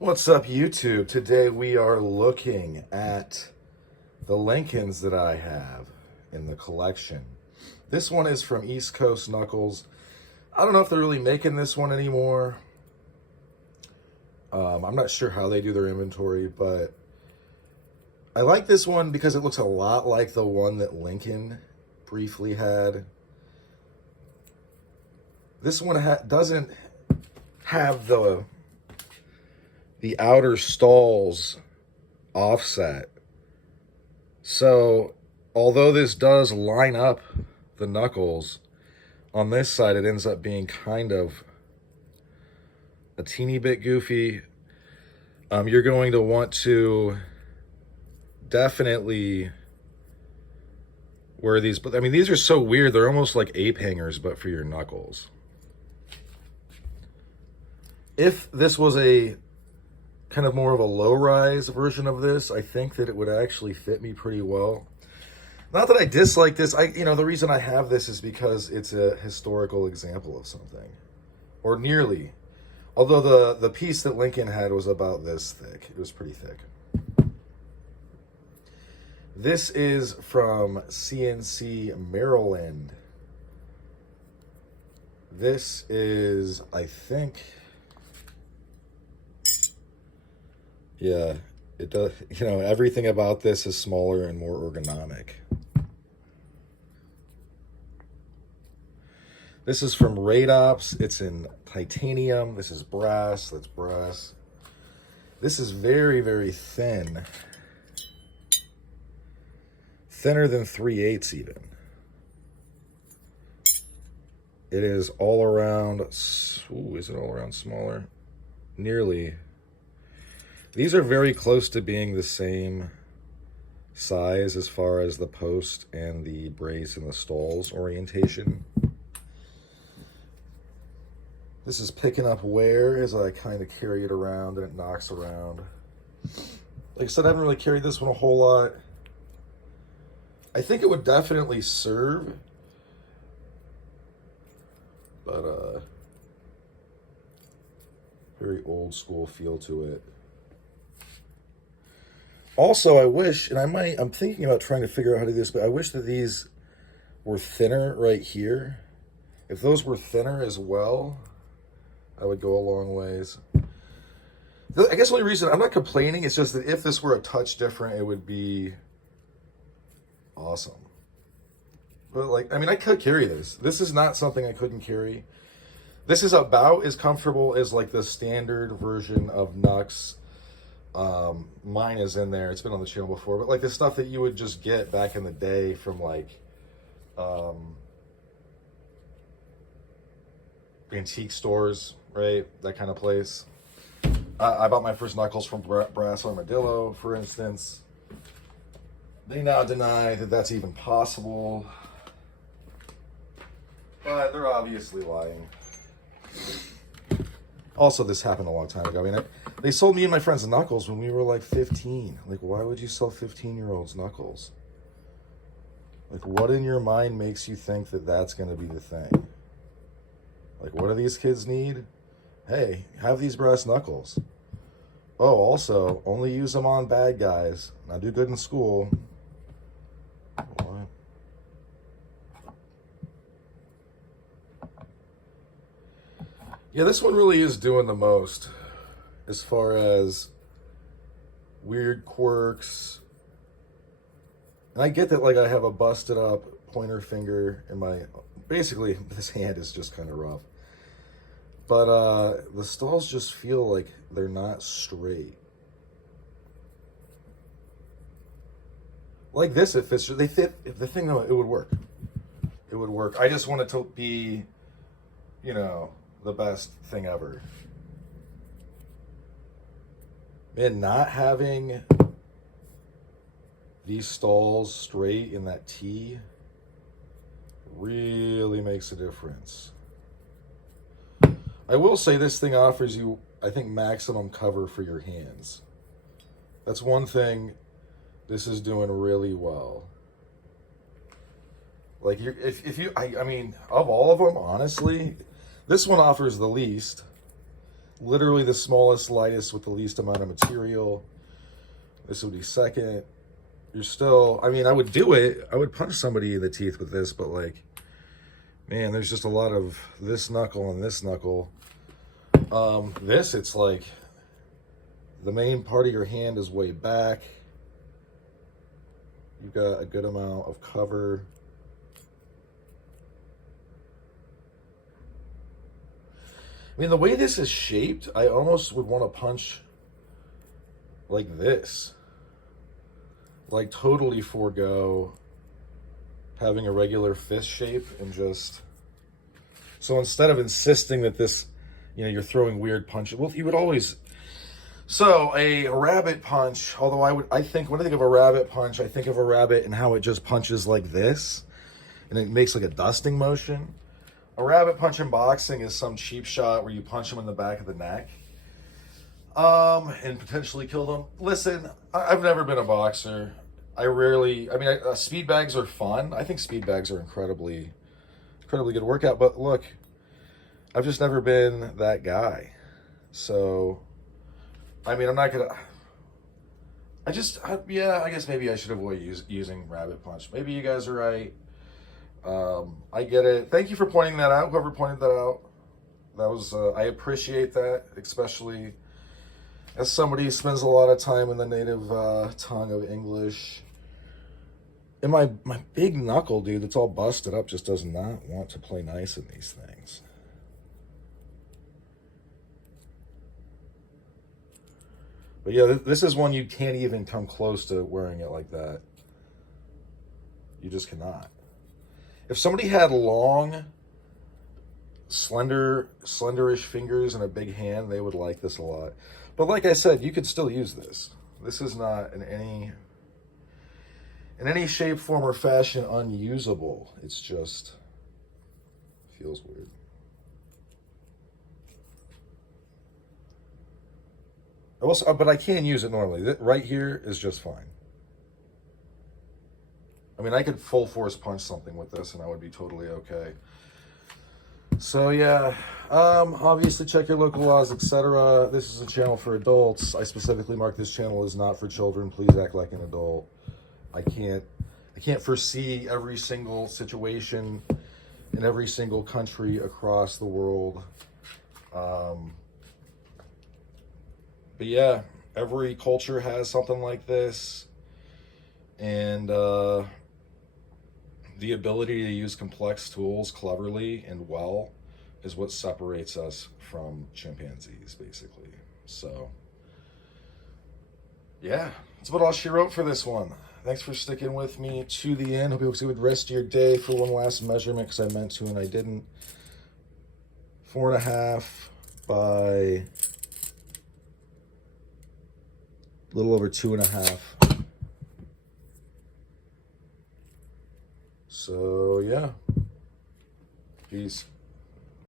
What's up, YouTube? Today we are looking at the Lincolns that I have in the collection. This one is from East Coast Knuckles. I don't know if they're really making this one anymore. I'm not sure how they do their inventory, but I like this one because it looks a lot like the one that Lincoln briefly had. This one doesn't have the outer stalls offset. So although this does line up the knuckles, on this side it ends up being kind of a teeny bit goofy. You're going to want to definitely wear these, but I mean, these are so weird. They're almost like ape hangers, but for your knuckles. If this was a kind of more of a low-rise version of this, I think that it would actually fit me pretty well. Not that I dislike this. The reason I have this is because it's a historical example of something, or nearly. Although the piece that Lincoln had was about this thick. It was pretty thick. This is from CNC, Maryland. This is, I think, yeah, it does. Everything about this is smaller and more ergonomic. This is from Radops. It's in titanium. This is brass. That's brass. This is very, very thin. Thinner than 3/8 even. It is all around. Ooh, is it all around smaller? Nearly. These are very close to being the same size as far as the post and the brace and the stalls orientation. This is picking up wear as I kind of carry it around and it knocks around. Like I said, I haven't really carried this one a whole lot. I think it would definitely serve, but very old school feel to it. Also, I wish, and I'm thinking about trying to figure out how to do this, but I wish that these were thinner right here. If those were thinner as well, I would go a long ways. I guess the only reason I'm not complaining is just that if this were a touch different, it would be awesome. But I could carry this. This is not something I couldn't carry. This is about as comfortable as like the standard version of Nux. Mine is in there. It's been on the channel before, but like the stuff that you would just get back in the day from like antique stores, right? That kind of place. I bought my first knuckles from Brass Armadillo, for instance. They now deny that that's even possible, but they're obviously lying. Also, this happened a long time ago. I mean, they sold me and my friends knuckles when we were like 15. Like, why would you sell 15-year-olds knuckles? Like, what in your mind makes you think that that's going to be the thing? Like, what do these kids need? Hey, have these brass knuckles. Oh, also, only use them on bad guys. Now do good in school. What? Yeah, this one really is doing the most as far as weird quirks. And I get that, like, I have a busted up pointer finger in my... Basically, this hand is just kind of rough. But the stalls just feel like they're not straight. Like this, it fits. They fit. If the thing, though, it would work. It would work. I just want it to be, the best thing ever. Man, not having these stalls straight in that T really makes a difference. I will say this thing offers you, I think, maximum cover for your hands. That's one thing this is doing really well. Like, I mean, of all of them, honestly, this one offers the least. literally the smallest, lightest with the least amount of material. This would be second. You're still, I mean, I would do it. I would punch somebody in the teeth with this, but like, man, there's just a lot of this knuckle and this knuckle. This, it's like the main part of your hand is way back. You've got a good amount of cover. I mean, the way this is shaped, I almost would want to punch like this. Like totally forego having a regular fist shape and just... So instead of insisting that this, you know, you're throwing weird punches, well, you would always... So a rabbit punch, although I think, when I think of a rabbit punch, I think of a rabbit and how it just punches like this, and it makes like a dusting motion. A rabbit punch in boxing is some cheap shot where you punch them in the back of the neck, and potentially kill them. Listen, I've never been a boxer. Speed bags are fun. I think speed bags are incredibly good workout. But look, I've just never been that guy. So, I mean, I'm not gonna. I guess maybe I should avoid using rabbit punch. Maybe you guys are right. I get it. Thank you for pointing that out. Whoever pointed that out, that was I appreciate that, especially as somebody who spends a lot of time in the native tongue of English. And my big knuckle, dude, that's all busted up, just does not want to play nice in these things. But yeah, this is one you can't even come close to wearing it like that. You just cannot. If somebody had long, slenderish fingers and a big hand, they would like this a lot. But like I said, you could still use this. This is not in any shape, form, or fashion unusable. It's just feels weird. But I can use it normally. Right here is just fine. I mean, I could full force punch something with this and I would be totally okay. So yeah, obviously check your local laws, etc. This is a channel for adults. I specifically mark this channel as not for children. Please act like an adult. I can't foresee every single situation in every single country across the world. But yeah, every culture has something like this. And the ability to use complex tools cleverly and well is what separates us from chimpanzees, basically. So, yeah, that's about all she wrote for this one. Thanks for sticking with me to the end. Hope you have a good rest of your day. For one last measurement, because I meant to and I didn't. 4.5 by a little over 2.5. So, yeah. Peace.